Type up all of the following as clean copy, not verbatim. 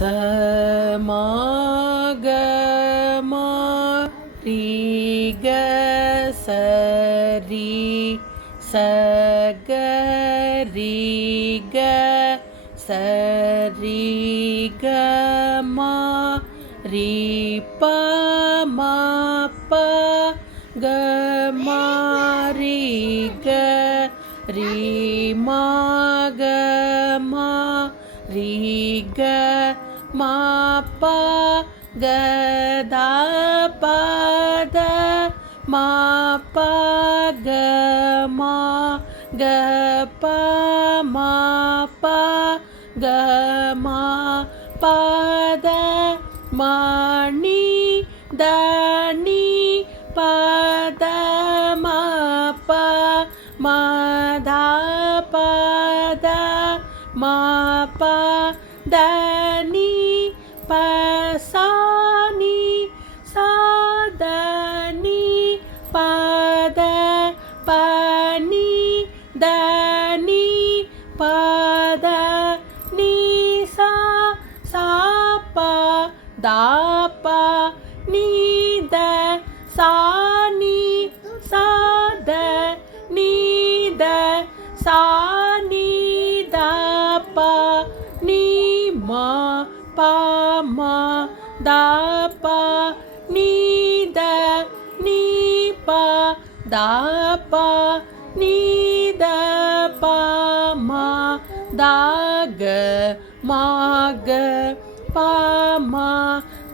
மா க மா ரி க ச ரி ச க ரி க ச ரி க மா ரி ப மா ப க மா ரி க ரி மா க மா ரி க மா ப க த ப த மா ப க மா க ப மா ப க மா ப த மா நி த நி ப த மா ப மா த ப த மா ப த நி ப சா நி சா த நி ப த ப நி த நி ப த நி சா சா ப த ப நி த சா நி சா த நி த சா நி த ப நி மா ப மா த ப நி த நி ப த ப நி த ப மா த க மா க ப மா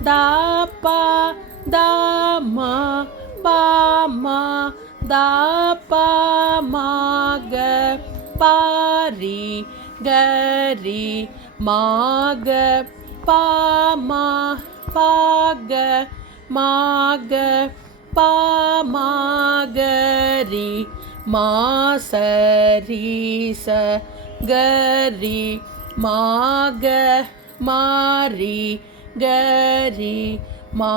த ப த மா ப மா த ப மா க ப ரி க ரி மா க ப மா ப க மா க ப மா க ரி மா ச ரி ச க ரி மா க மா ரி க ரி மா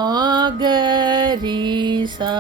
க ரி சா.